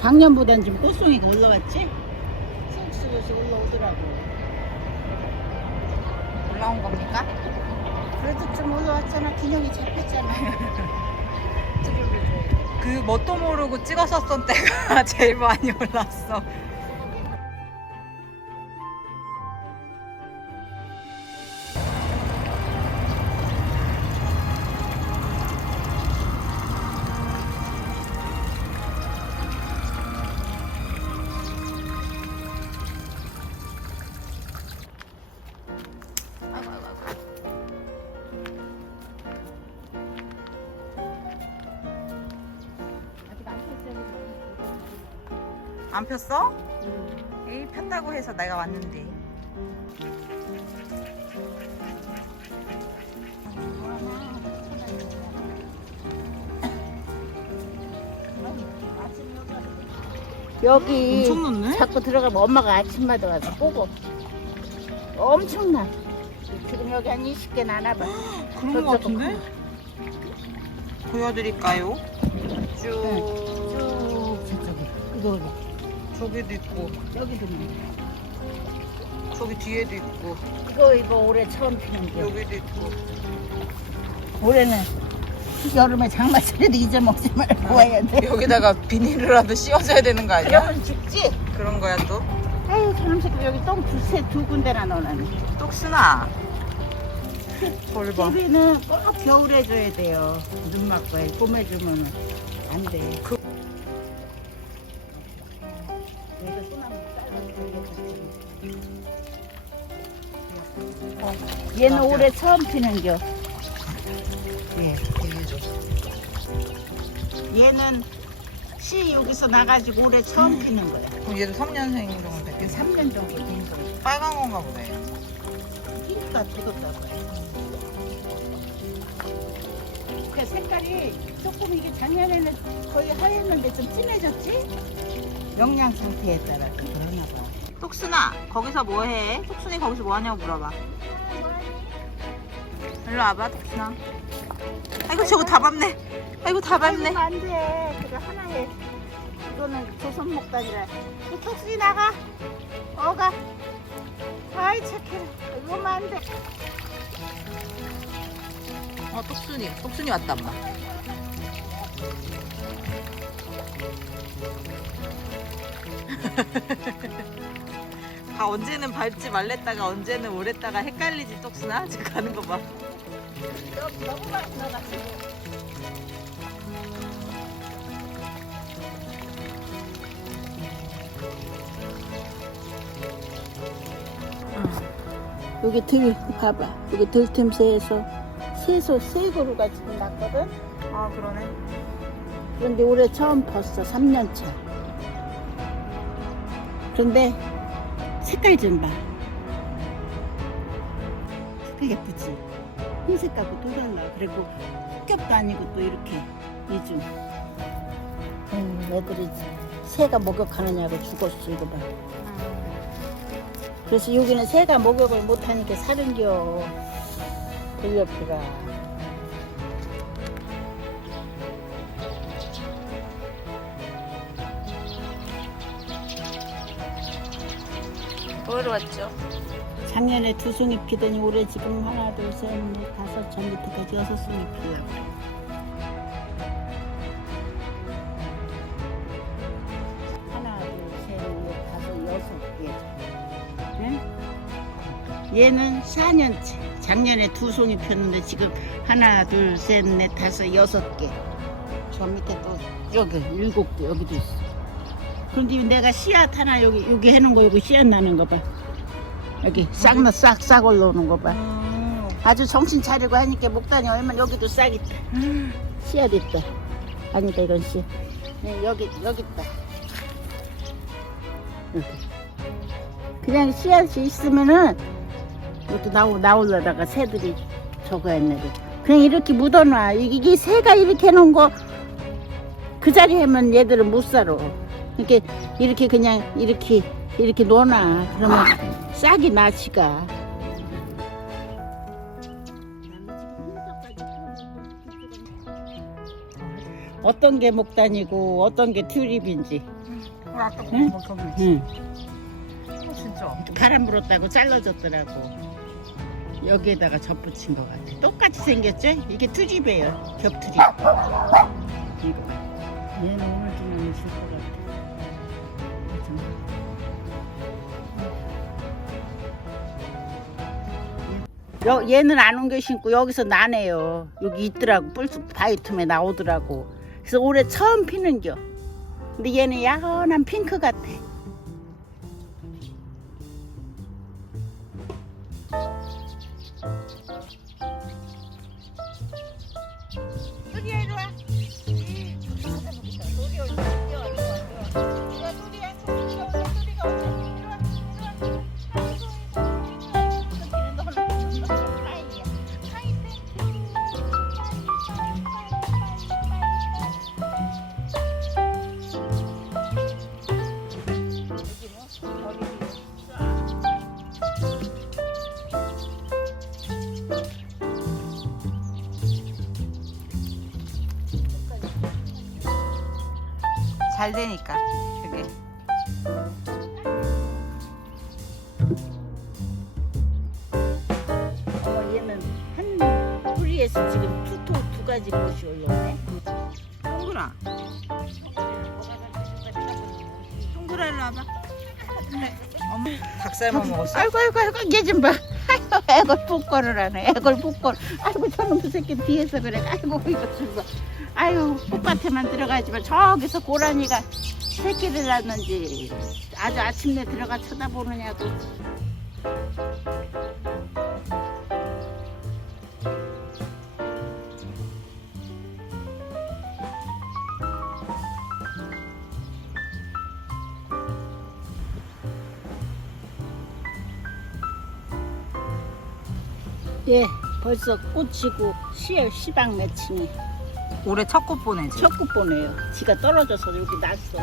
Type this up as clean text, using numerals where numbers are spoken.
작년보단 지금 꽃송이가 올라왔지? 쑥쑥쑥 올라오더라고. 올라온 겁니까? 그래도 좀 올라왔잖아. 균형이 잡혔잖아. 그 뭣도 모르고 찍었었던 때가 제일 많이 올랐어. 안 폈어? 에이, 폈다고 해서 내가 왔는데. 여기 엄청 넣네? 자꾸 들어가면 엄마가 아침마다 와서 보고 엄청나. 지금 여기 한 20개 나나봐. 그런 거 같은데? 보여드릴까요? 쭉. 쭉 저쪽에. 이거 저기도 있고, 여기도 있네. 저기 뒤에도 있고, 이거 올해 처음 피는 게. 여기도 있고. 올해는 여름에 장마철에도 잊어먹지 말고 와야 돼. 여기다가 비닐이라도 씌워줘야 되는 거 아니야? 그러면 죽지? 그런 거야 또? 아유 저놈 새끼 여기 똥 두 군데나 넣어놨네. 똑순아. 뭘 봐. TV는 꼭 겨울에 줘야 돼요. 눈 맞고 봄에 주면 안 돼. 얘가 소나무 얘는 맞아. 올해 처음 피는겨. 예. 얘기해줘. 얘는 씨 여기서 나가지고 올해 처음 피는 거야. 그럼 얘도 3년생 정도 됐겠네. 3년 정도 된 거야. 빨간 건가 보네. 핑크가 묻었다 봐요. 그 색깔이 조금 이게 작년에는 거의 하였는데 좀 진해졌지? 영양 상태에 따라 그러나 봐. 똑순아, 거기서 뭐 해? 똑순이 거기서 뭐 하냐고 물어봐. 일로 와봐, 똑순아. 아이고, 저거 다 밟네. 아이고, 다 밟네. 아이고, 안 돼. 그거 하나 해. 이거는 조선 목단이라. 이 톡순이 나가. 어가. 아이 착해라. 이거만 안 돼. 똑순이 왔다, 엄마. 다 언제는 밟지 말랬다가 언제는 오랬다가 헷갈리지, 똑순아? 지금 가는 거 봐. 너무 많이 나갔어. 여기 들 봐봐. 여기 들틈새에서 새 그루가 지금 났거든. 아, 그러네. 그런데 올해 처음 폈어. 3년 차. 그런데 색깔 좀 봐. 색깔 예쁘지? 흰색하고 또 달라. 그리고 흑겹도 아니고 또 이렇게 이중. 애들이 새가 목욕하느냐고 죽었어. 이거 봐. 그래서 여기는 새가 목욕을 못하니까 사는겨. 들려피가. 보러 왔죠. 작년에 2송이 피더니 올해 지금 하나, 둘, 셋, 넷, 다섯, 저 밑에까지 6송이 피려고 그래. 하나, 둘, 셋, 넷, 다섯, 6개. 응? 얘는 4년째. 작년에 2송이 폈는데 지금 하나, 둘, 셋, 넷, 다섯, 6개. 저 밑에 또 여기 7개 여기도 있어. 그런데 내가 씨앗 하나 여기 해놓은 거 여기 씨앗 나는 거 봐. 여기 싹 올라오는 거 봐. 아주 정신 차리고 하니까 목단이 얼마나 여기도 싹 있다. 씨앗 있다. 아니다 이건 씨앗. 네, 여기 있다. 여기. 그냥 씨앗이 있으면은 이것도 나오려다가 새들이 저거 했는데 그냥 이렇게 묻어놔. 이게 새가 이렇게 해놓은 거 그 자리에 하면 얘들은 못 살아. 이렇게 그냥 이렇게 놓아놔. 그러면 싹이 나 지가. 어떤 게 목단이고 어떤 게 튤립인지 아까 응? 거기 있지. 응. 진짜. 바람 불었다고 잘라졌더라고. 여기에다가 접붙인 것 같아. 똑같이 생겼죠? 이게 투집이에요. 겹투집. 이거 봐. 얘는 오늘 중에 있을 것 같아. 얘는 안 옮겨 신고 여기서 나네요. 여기 있더라고. 뿔쑥 바위 틈에 나오더라고. 그래서 올해 처음 피는겨. 근데 얘는 야한 핑크 같아. 소리야 이리 와. 소리 어디 뛰어. 소리야 소리가 어디 이리 와. 잘 되니까 그게. 얘는 한 뿌리에서 지금 두 가지 꽃이 올라오네. 동그라. 동그라 일로 와봐. 그래. 엄마 닭살만 먹었어? 아이고 얘 좀 봐. 아이고 애걸 뽀꼬를 하네. 애걸 뽀꼬. 아이고 저놈 그 새끼 뒤에서 그래. 아이고 이거 좀 봐. 아유 꽃밭에만 들어가지만 저기서 고라니가 새끼를 낳는지 아주 아침내 들어가 쳐다보느냐고. 예, 벌써 꽃이고 시방 맺히니 올해 첫 꽃 보내지. 첫꽃 보네요. 지가 떨어져서 여기 났어.